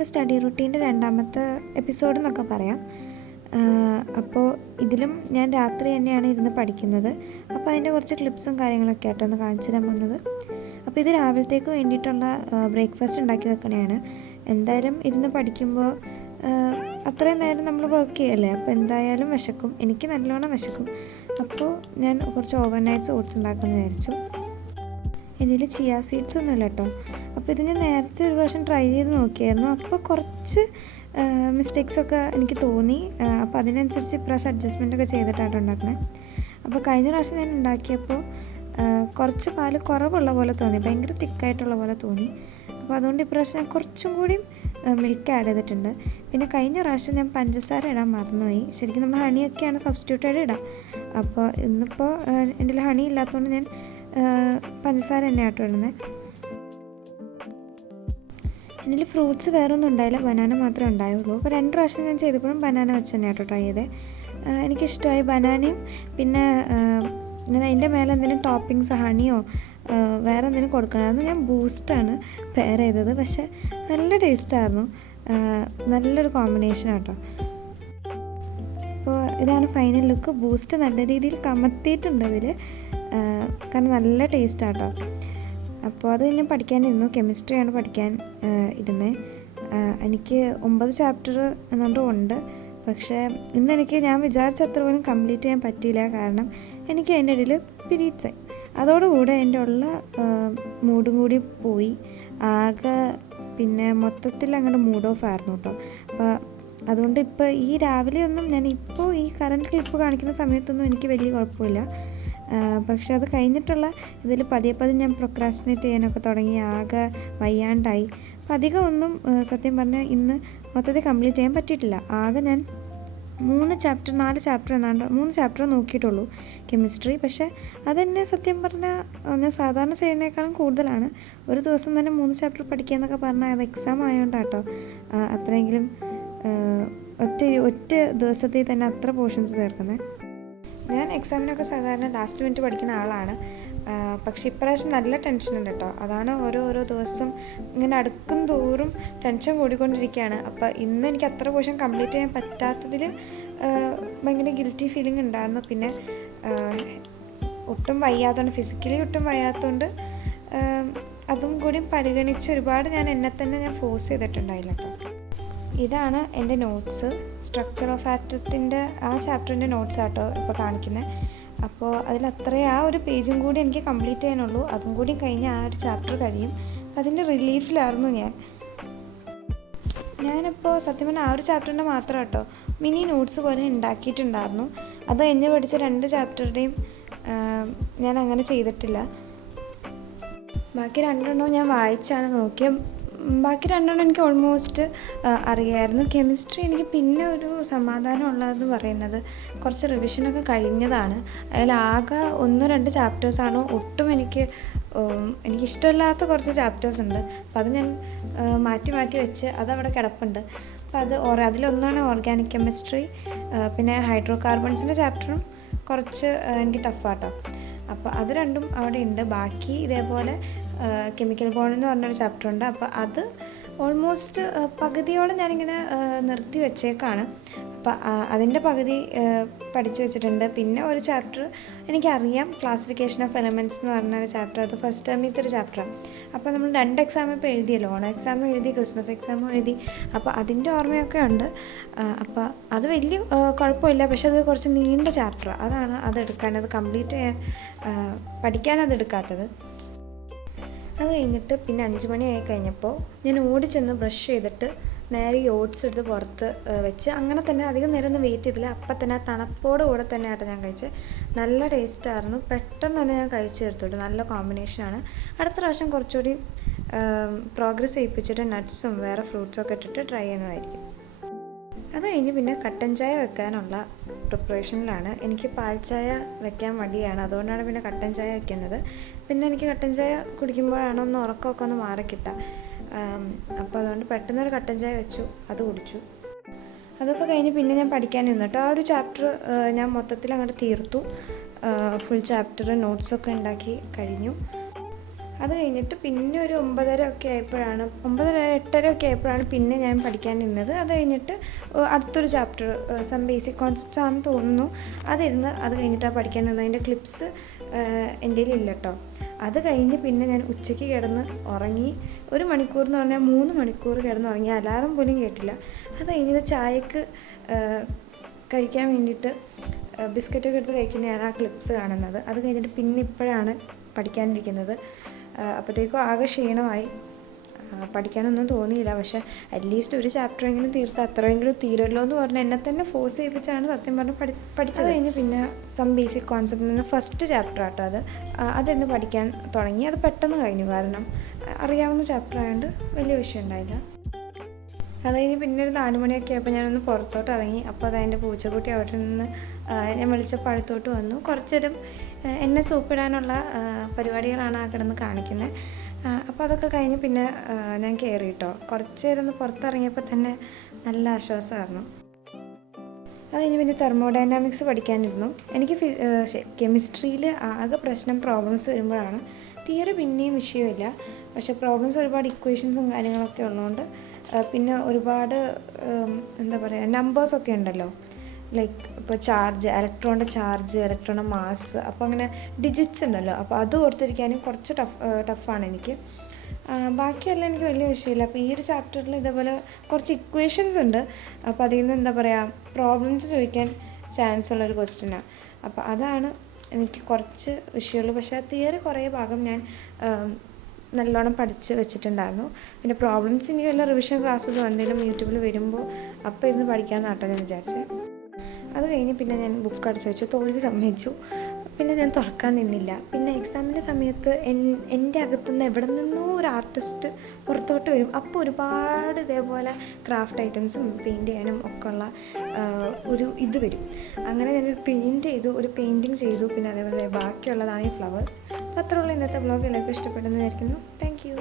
നമ്മുടെ സ്റ്റഡി റുട്ടീൻ്റെ രണ്ടാമത്തെ എപ്പിസോഡ് എന്നൊക്കെ പറയാം. അപ്പോൾ ഇതിലും ഞാൻ രാത്രി തന്നെയാണ് ഇരുന്ന് പഠിക്കുന്നത്. അപ്പോൾ അതിൻ്റെ കുറച്ച് ക്ലിപ്സും കാര്യങ്ങളൊക്കെ ആയിട്ട് ഒന്ന് കാണിച്ചു തരാൻ വന്നത്. അപ്പോൾ ഇത് രാവിലത്തേക്ക് വേണ്ടിയിട്ടുള്ള ബ്രേക്ക്ഫാസ്റ്റ് ഉണ്ടാക്കി വെക്കണതാണ്. എന്തായാലും ഇരുന്ന് പഠിക്കുമ്പോൾ അത്രയും നേരം നമ്മൾ വർക്ക് ചെയ്യല്ലേ, അപ്പോൾ എന്തായാലും വിശക്കും. എനിക്ക് നല്ലോണം വിശക്കും. അപ്പോൾ ഞാൻ കുറച്ച് ഓവർനൈറ്റ്സ് ഓട്സ് ഉണ്ടാക്കുമെന്ന് വിചാരിച്ചു. എന്നിൽ ചിയ സീഡ്സ് ഒന്നുമില്ല കേട്ടോ. അപ്പോൾ ഇത് ഞാൻ നേരത്തെ ഒരു പ്രാവശ്യം ട്രൈ ചെയ്ത് നോക്കിയായിരുന്നു. അപ്പോൾ കുറച്ച് മിസ്റ്റേക്സൊക്കെ എനിക്ക് തോന്നി. അപ്പോൾ അതിനനുസരിച്ച് ഇപ്രാവശ്യം അഡ്ജസ്റ്റ്മെൻറ്റൊക്കെ ചെയ്തിട്ടാണ് ഉണ്ടാക്കുന്നത്. അപ്പോൾ കഴിഞ്ഞ പ്രാവശ്യം ഞാൻ ഉണ്ടാക്കിയപ്പോൾ കുറച്ച് പാല് കുറവുള്ള പോലെ തോന്നി, ഭയങ്കര തിക്കായിട്ടുള്ള പോലെ തോന്നി. അപ്പോൾ അതുകൊണ്ട് ഇപ്രാവശ്യം ഞാൻ കുറച്ചും കൂടി മിൽക്ക് ആഡ് ചെയ്തിട്ടുണ്ട്. പിന്നെ കഴിഞ്ഞ പ്രാവശ്യം ഞാൻ പഞ്ചസാര ഇടാൻ മറന്നുപോയി. ശരിക്കും നമ്മൾ ഹണിയൊക്കെയാണ് സബ്സ്റ്റിറ്റ്യൂട്ടായിട്ട് ഇടാം. അപ്പോൾ ഇന്നിപ്പോൾ എൻ്റെ ഹണി ഇല്ലാത്തതുകൊണ്ട് ഞാൻ പഞ്ചസാര തന്നെയാട്ടോ ഇടുന്നത്. ഇതിൽ ഫ്രൂട്ട്സ് വേറെ ഒന്നും ഉണ്ടായില്ല, ബനാന മാത്രമേ ഉണ്ടായുള്ളൂ. അപ്പോൾ 2 പ്രാവശ്യം ഞാൻ ചെയ്തപ്പോഴും ബനാന വെച്ച് തന്നെയാട്ടോ ട്രൈ ചെയ്തത്. എനിക്കിഷ്ടമായി ബനാനയും. പിന്നെ ഞാൻ അതിൻ്റെ മേലെ എന്തെങ്കിലും ടോപ്പിങ്സ് ഹണിയോ വേറെ എന്തെങ്കിലും കൊടുക്കണമായിരുന്നു. ഞാൻ ബൂസ്റ്റാണ് പെയർ ചെയ്തത്. പക്ഷേ നല്ല ടേസ്റ്റായിരുന്നു, നല്ലൊരു കോമ്പിനേഷൻ കേട്ടോ. അപ്പോൾ ഇതാണ് ഫൈനൽ ലുക്ക്. ബൂസ്റ്റ് നല്ല രീതിയിൽ കമത്തിയിട്ടുണ്ട് അതിൽ, കാരണം നല്ല ടേസ്റ്റാട്ടോ. അപ്പോൾ അത് ഞാൻ പഠിക്കാനിരുന്നു. കെമിസ്ട്രിയാണ് പഠിക്കാൻ ഇരുന്നത്. എനിക്ക് 9 ചാപ്റ്റർ എന്നുകൊണ്ടും ഉണ്ട്. പക്ഷേ ഇന്നെനിക്ക് ഞാൻ വിചാരിച്ച അത്ര പോലും കംപ്ലീറ്റ് ചെയ്യാൻ പറ്റിയില്ല. കാരണം എനിക്ക് അതിൻ്റെ ഇടയിൽ പീരീഡ്സായി. അതോടുകൂടെ എൻ്റെ ഉള്ള മൂഡും കൂടി പോയി. ആകെ പിന്നെ മൊത്തത്തിൽ അങ്ങനെ മൂഡ് ഓഫ് ആയിരുന്നു കേട്ടോ. അപ്പോൾ അതുകൊണ്ട് ഇപ്പോൾ ഈ രാവിലെ ഒന്നും ഞാൻ ഇപ്പോൾ ഈ കറണ്ട് ക്ലിപ്പ് കാണിക്കുന്ന സമയത്തൊന്നും എനിക്ക് വലിയ കുഴപ്പമില്ല. പക്ഷെ അത് കഴിഞ്ഞിട്ടുള്ള ഇതിൽ പതിയെ ഞാൻ പ്രൊക്രാസ്റ്റിനേറ്റ് ചെയ്യാനൊക്കെ തുടങ്ങി. ആകെ വയ്യാണ്ടായി. അപ്പം അധികം ഒന്നും സത്യം പറഞ്ഞാൽ ഇന്ന് മൊത്തത്തിൽ കംപ്ലീറ്റ് ചെയ്യാൻ പറ്റിയിട്ടില്ല. ആകെ ഞാൻ 4 ചാപ്റ്റർ നോക്കിയിട്ടുള്ളൂ കെമിസ്ട്രി. പക്ഷേ അതെന്നെ സത്യം പറഞ്ഞാൽ ഞാൻ സാധാരണ ചെയ്യുന്നതിനേക്കാളും കൂടുതലാണ്. ഒരു ദിവസം തന്നെ 3 ചാപ്റ്റർ പഠിക്കുക എന്നൊക്കെ പറഞ്ഞാൽ അത് എക്സാം ആയതുകൊണ്ടാട്ടോ അത്രയെങ്കിലും ഒറ്റ ദിവസത്തിൽ തന്നെ അത്ര പോർഷൻസ് ചേർക്കുന്നത്. ഞാൻ എക്സാമിനൊക്കെ സാധാരണ ലാസ്റ്റ് മിനിറ്റ് പഠിക്കുന്ന ആളാണ്. പക്ഷെ ഇപ്രാവശ്യം നല്ല ടെൻഷനുണ്ട് കേട്ടോ. അതാണ് ഓരോ ദിവസം ഇങ്ങനെ അടുക്കും തോറും ടെൻഷൻ കൂടിക്കൊണ്ടിരിക്കുകയാണ്. അപ്പോൾ ഇന്ന് എനിക്ക് അത്ര പോർഷൻ കംപ്ലീറ്റ് ചെയ്യാൻ പറ്റാത്തതിൽ ഭയങ്കര ഗിൽറ്റി ഫീലിംഗ് ഉണ്ടായിരുന്നു. പിന്നെ ഒട്ടും വയ്യാത്തതുകൊണ്ട്, ഫിസിക്കലി ഒട്ടും വയ്യാത്തതുകൊണ്ട് അതും കൂടി പരിഗണിച്ച് ഒരുപാട് എന്നെ തന്നെ ഞാൻ ഫോഴ്സ് ചെയ്തിട്ടുണ്ടായില്ല കേട്ടോ. ഇതാണ് എൻ്റെ നോട്ട്സ്. സ്ട്രക്ചർ ഓഫ് ആറ്റത്തിൻ്റെ ആ ചാപ്റ്ററിൻ്റെ നോട്ട്സ് ആട്ടോ ഇപ്പോൾ കാണിക്കുന്നത്. അപ്പോൾ ആ ഒരു പേജും കൂടി എനിക്ക് കംപ്ലീറ്റ് ചെയ്യാനുള്ളൂ. അതും കൂടി കഴിഞ്ഞ് ആ ഒരു ചാപ്റ്റർ കഴിയും. അതിൻ്റെ റിലീഫിലായിരുന്നു ഞാനിപ്പോൾ സത്യം പറഞ്ഞാൽ ആ ഒരു ചാപ്റ്ററിൻ്റെ മാത്രം കേട്ടോ മിനി നോട്ട്സ് പോലെ ഉണ്ടാക്കിയിട്ടുണ്ടായിരുന്നു. അത് കഴിഞ്ഞ് പഠിച്ച 2 ചാപ്റ്ററുടെയും ഞാൻ അങ്ങനെ ചെയ്തിട്ടില്ല. ബാക്കി 2 ഞാൻ വായിച്ചാണ് നോക്കിയത്. ബാക്കി 2 എനിക്ക് ഓൾമോസ്റ്റ് അറിയായിരുന്നു. കെമിസ്ട്രി എനിക്ക് പിന്നെ ഒരു സമാധാനം ഉള്ളതെന്ന് പറയുന്നത് കുറച്ച് റിവിഷനൊക്കെ കഴിഞ്ഞതാണ്. അതിൽ ആകെ 1-2 ചാപ്റ്റേഴ്സാണ് ഒട്ടും എനിക്കിഷ്ടമില്ലാത്ത കുറച്ച് ചാപ്റ്റേഴ്സ് ഉണ്ട്. അപ്പോൾ അത് ഞാൻ മാറ്റി വെച്ച് അതവിടെ കിടപ്പുണ്ട്. അപ്പോൾ അതിലൊന്നാണ് ഓർഗാനിക് കെമിസ്ട്രി. പിന്നെ ഹൈഡ്രോ കാർബൺസിൻ്റെ ചാപ്റ്ററും കുറച്ച് എനിക്ക് ടഫാട്ടോ. അപ്പോൾ അത് 2 അവിടെ ഉണ്ട്. ബാക്കി ഇതേപോലെ കെമിക്കൽ ബോണ്ട് എന്ന് പറഞ്ഞൊരു ചാപ്റ്റർ ഉണ്ട്. അപ്പോൾ അത് ഓൾമോസ്റ്റ് പകുതിയോളം ഞാനിങ്ങനെ നിർത്തി വെച്ചേക്കാണ്. അപ്പോൾ അതിൻ്റെ പകുതി പഠിച്ചു വെച്ചിട്ടുണ്ട്. പിന്നെ ഒരു ചാപ്റ്റർ എനിക്കറിയാം, ക്ലാസിഫിക്കേഷൻ ഓഫ് എലമെൻറ്റ്സ് എന്ന് പറഞ്ഞൊരു ചാപ്റ്റർ. അത് ഫസ്റ്റ് ടേമിലത്തെ ഒരു ചാപ്റ്ററാണ്. അപ്പോൾ നമ്മൾ 2 എക്സാം ഇപ്പോൾ എഴുതിയല്ലോ, ഓണം എക്സാമും എഴുതി, ക്രിസ്മസ് എക്സാമും എഴുതി. അപ്പോൾ അതിൻ്റെ ഓർമ്മയൊക്കെ ഉണ്ട്. അപ്പോൾ അത് വലിയ കുഴപ്പമില്ല. പക്ഷെ അത് കുറച്ച് നീണ്ട ചാപ്റ്ററാണ്. അതാണ് അത് കംപ്ലീറ്റ് ചെയ്യാൻ പഠിക്കാനതെടുക്കാത്തത്. അത് കഴിഞ്ഞിട്ട് പിന്നെ 5 മണിയായി കഴിഞ്ഞപ്പോൾ ഞാൻ ഓടിച്ചെന്ന് ബ്രഷ് ചെയ്തിട്ട് നേരെ ഈ ഓട്സ് എടുത്ത് പുറത്ത് വെച്ച് അങ്ങനെ തന്നെ അധികം നേരം ഒന്നും വെയിറ്റ് ചെയ്തില്ല. അപ്പം തന്നെ ആ തണുപ്പോട് കൂടെ തന്നെ ആയിട്ട് ഞാൻ കഴിച്ചത്. നല്ല ടേസ്റ്റായിരുന്നു. പെട്ടെന്ന് തന്നെ ഞാൻ കഴിച്ചു തീർത്തോട്ട്. നല്ല കോമ്പിനേഷനാണ്. അടുത്ത പ്രാവശ്യം കുറച്ചുകൂടി പ്രോഗ്രസ് ചെയ്യിപ്പിച്ചിട്ട് നട്ട്സും വേറെ ഫ്രൂട്ട്സൊക്കെ ഇട്ടിട്ട് ട്രൈ ചെയ്യുന്നതായിരിക്കും. അത് കഴിഞ്ഞ് പിന്നെ കട്ടൻ ചായ വെക്കാനുള്ള പ്രിപ്പറേഷനിലാണ്. എനിക്ക് പാൽ ചായ വെക്കാൻ മടിയാണ്, അതുകൊണ്ടാണ് പിന്നെ കട്ടൻ ചായ വെക്കുന്നത്. പിന്നെ എനിക്ക് കട്ടൻ ചായ കുടിക്കുമ്പോഴാണ് ഉറക്കമൊക്കെ ഒന്ന് മാറിക്കിട്ടുക. അപ്പോൾ അതുകൊണ്ട് പെട്ടെന്നൊരു കട്ടൻ ചായ വെച്ചു, അത് കുടിച്ചു. അതൊക്കെ കഴിഞ്ഞ് പിന്നെ ഞാൻ പഠിക്കാനിരുന്നു കേട്ടോ. ആ ഒരു ചാപ്റ്റർ ഞാൻ മൊത്തത്തിൽ അങ്ങോട്ട് തീർത്തു. ഫുൾ ചാപ്റ്റർ നോട്ട്സൊക്കെ ഉണ്ടാക്കി കഴിഞ്ഞു. അത് കഴിഞ്ഞിട്ട് പിന്നെ ഒരു 9:30 ഒക്കെ ആയപ്പോഴാണ് 8:30 ഒക്കെ ആയപ്പോഴാണ് പിന്നെ ഞാൻ പഠിക്കാനിരുന്നത്. അത് കഴിഞ്ഞിട്ട് അടുത്തൊരു ചാപ്റ്റർ സം ബേസിക് കോൺസെപ്റ്റ്സ് ആണെന്ന് തോന്നുന്നു, അത് കഴിഞ്ഞിട്ടാണ് പഠിക്കാനിരുന്നത്. അതിൻ്റെ ക്ലിപ്സ് എൻ്റെ കയ്യിലില്ല കേട്ടോ. അത് കഴിഞ്ഞ് പിന്നെ ഞാൻ ഉച്ചയ്ക്ക് കിടന്ന് ഉറങ്ങി. 1 മണിക്കൂർ എന്ന് പറഞ്ഞാൽ 3 മണിക്കൂർ കിടന്നുറങ്ങി, അലാറം പോലും കേട്ടില്ല. അത് കഴിഞ്ഞത് ചായക്ക് കഴിക്കാൻ വേണ്ടിയിട്ട് ബിസ്ക്കറ്റൊക്കെ എടുത്ത് കഴിക്കുന്നതാണ് ആ ക്ലിപ്സ് കാണുന്നത്. അത് കഴിഞ്ഞിട്ട് പിന്നെ ഇപ്പോഴാണ് പഠിക്കാനിരിക്കുന്നത്. അപ്പോഴത്തേക്കും ആകെ ക്ഷീണമായി, പഠിക്കാനൊന്നും തോന്നിയില്ല. പക്ഷേ അറ്റ്ലീസ്റ്റ് ഒരു ചാപ്റ്ററെങ്കിലും തീർത്ത് അത്രയെങ്കിലും തീരുമല്ലോ എന്ന് പറഞ്ഞാൽ എന്നെ തന്നെ ഫോഴ്സ് ചെയ്യിപ്പിച്ചാണ് സത്യം പറഞ്ഞ് പഠിച്ചത്. കഴിഞ്ഞ് പിന്നെ സം ബേസിക് കോൺസെപ്റ്റ് എന്ന ഫസ്റ്റ് ചാപ്റ്റർ ആട്ടോ അതെന്ന് പഠിക്കാൻ തുടങ്ങി. അത് പെട്ടെന്ന് കഴിഞ്ഞു, കാരണം അറിയാവുന്ന ചാപ്റ്റർ ആയതുകൊണ്ട് വലിയ വിഷയം ഉണ്ടായില്ല. അത് കഴിഞ്ഞ് പിന്നെ ഒരു 4 മണിയൊക്കെ ആയപ്പോൾ ഞാനൊന്ന് പുറത്തോട്ട് ഇറങ്ങി. അപ്പോൾ അതിൻ്റെ പൂച്ചക്കുട്ടി അവിടെ നിന്ന് ഞാൻ വിളിച്ചപ്പോൾ അടുത്തോട്ട് വന്നു. കുറച്ച് നേരം എന്നെ സൂപ്പിടാനുള്ള പരിപാടികളാണ് ആ കിടന്ന് കാണിക്കുന്നത്. അപ്പോൾ അതൊക്കെ കഴിഞ്ഞ് പിന്നെ ഞാൻ കയറി കേട്ടോ. കുറച്ച് നേരം ഒന്ന് പുറത്തിറങ്ങിയപ്പോൾ തന്നെ നല്ല ആശ്വാസമായിരുന്നു. അത് കഴിഞ്ഞ് പിന്നെ തെർമോഡൈനാമിക്സ് പഠിക്കാനിരുന്നു. എനിക്ക് കെമിസ്ട്രിയിൽ ആകെ പ്രശ്നം പ്രോബ്ലംസ് വരുമ്പോഴാണ്. തിയറി പിന്നെയും വിഷയമില്ല, പക്ഷേ പ്രോബ്ലംസ് ഒരുപാട് ഇക്വേഷൻസും കാര്യങ്ങളൊക്കെ ഉള്ളതുകൊണ്ട്, പിന്നെ ഒരുപാട് എന്താ പറയുക നമ്പേഴ്സൊക്കെ ഉണ്ടല്ലോ, ലൈക്ക് ഇപ്പോൾ ചാർജ്, ഇലക്ട്രോണിൻ്റെ ചാർജ്, ഇലക്ട്രോണിൻ്റെ മാസ്, അപ്പോൾ അങ്ങനെ ഡിജിറ്റ്സ് ഉണ്ടല്ലോ, അപ്പോൾ അത് ഓർത്തിരിക്കാനും കുറച്ച് ടഫാണ് എനിക്ക്. ബാക്കിയെല്ലാം എനിക്ക് വലിയ വിഷയമില്ല. അപ്പോൾ ഈ ഒരു ചാപ്റ്ററിൽ ഇതേപോലെ കുറച്ച് ഇക്വേഷൻസ് ഉണ്ട്. അപ്പോൾ അതിൽ നിന്ന് എന്താ പറയുക പ്രോബ്ലംസ് ചോദിക്കാൻ ചാൻസ് ഉള്ളൊരു ക്വസ്റ്റ്യനാണ്. അപ്പോൾ അതാണ് എനിക്ക് കുറച്ച് വിഷയമുള്ളൂ. പക്ഷേ ആ തിയറി കുറേ ഭാഗം ഞാൻ നല്ലോണം പഠിച്ച് വെച്ചിട്ടുണ്ടായിരുന്നു. പിന്നെ പ്രോബ്ലംസ് ഇനി വല്ല റിവിഷൻ ക്ലാസ്സസോ എന്തെങ്കിലും യൂട്യൂബിൽ വരുമ്പോൾ അപ്പോൾ ഇരുന്ന് പഠിക്കാമെന്നാട്ടോ ഞാൻ വിചാരിച്ചത്. അത് കഴിഞ്ഞ് പിന്നെ ഞാൻ ബുക്ക് അടച്ചു വെച്ചു, തോൽവി സമ്മതിച്ചു. പിന്നെ ഞാൻ തുറക്കാൻ നിന്നില്ല. പിന്നെ എക്സാമിൻ്റെ സമയത്ത് എൻ്റെ അകത്തുനിന്ന് എവിടെ നിന്നോ ഒരു ആർട്ടിസ്റ്റ് പുറത്തോട്ട് വരും. അപ്പോൾ ഒരുപാട് ഇതേപോലെ ക്രാഫ്റ്റ് ഐറ്റംസും പെയിൻറ്റ് ചെയ്യാനും ഒക്കെ ഉള്ള ഒരു ഇത് വരും. അങ്ങനെ ഞാനൊരു പെയിൻറ്റിങ് ചെയ്തു. പിന്നെ അതേപോലെ ബാക്കിയുള്ളതാണ് ഈ ഫ്ലവേഴ്സ്. അപ്പോൾ അത്രയുള്ള ഇന്നത്തെ വ്ളോഗ് എല്ലാവർക്കും ഇഷ്ടപ്പെട്ടെന്ന് വിചാരിക്കുന്നു. Thank you.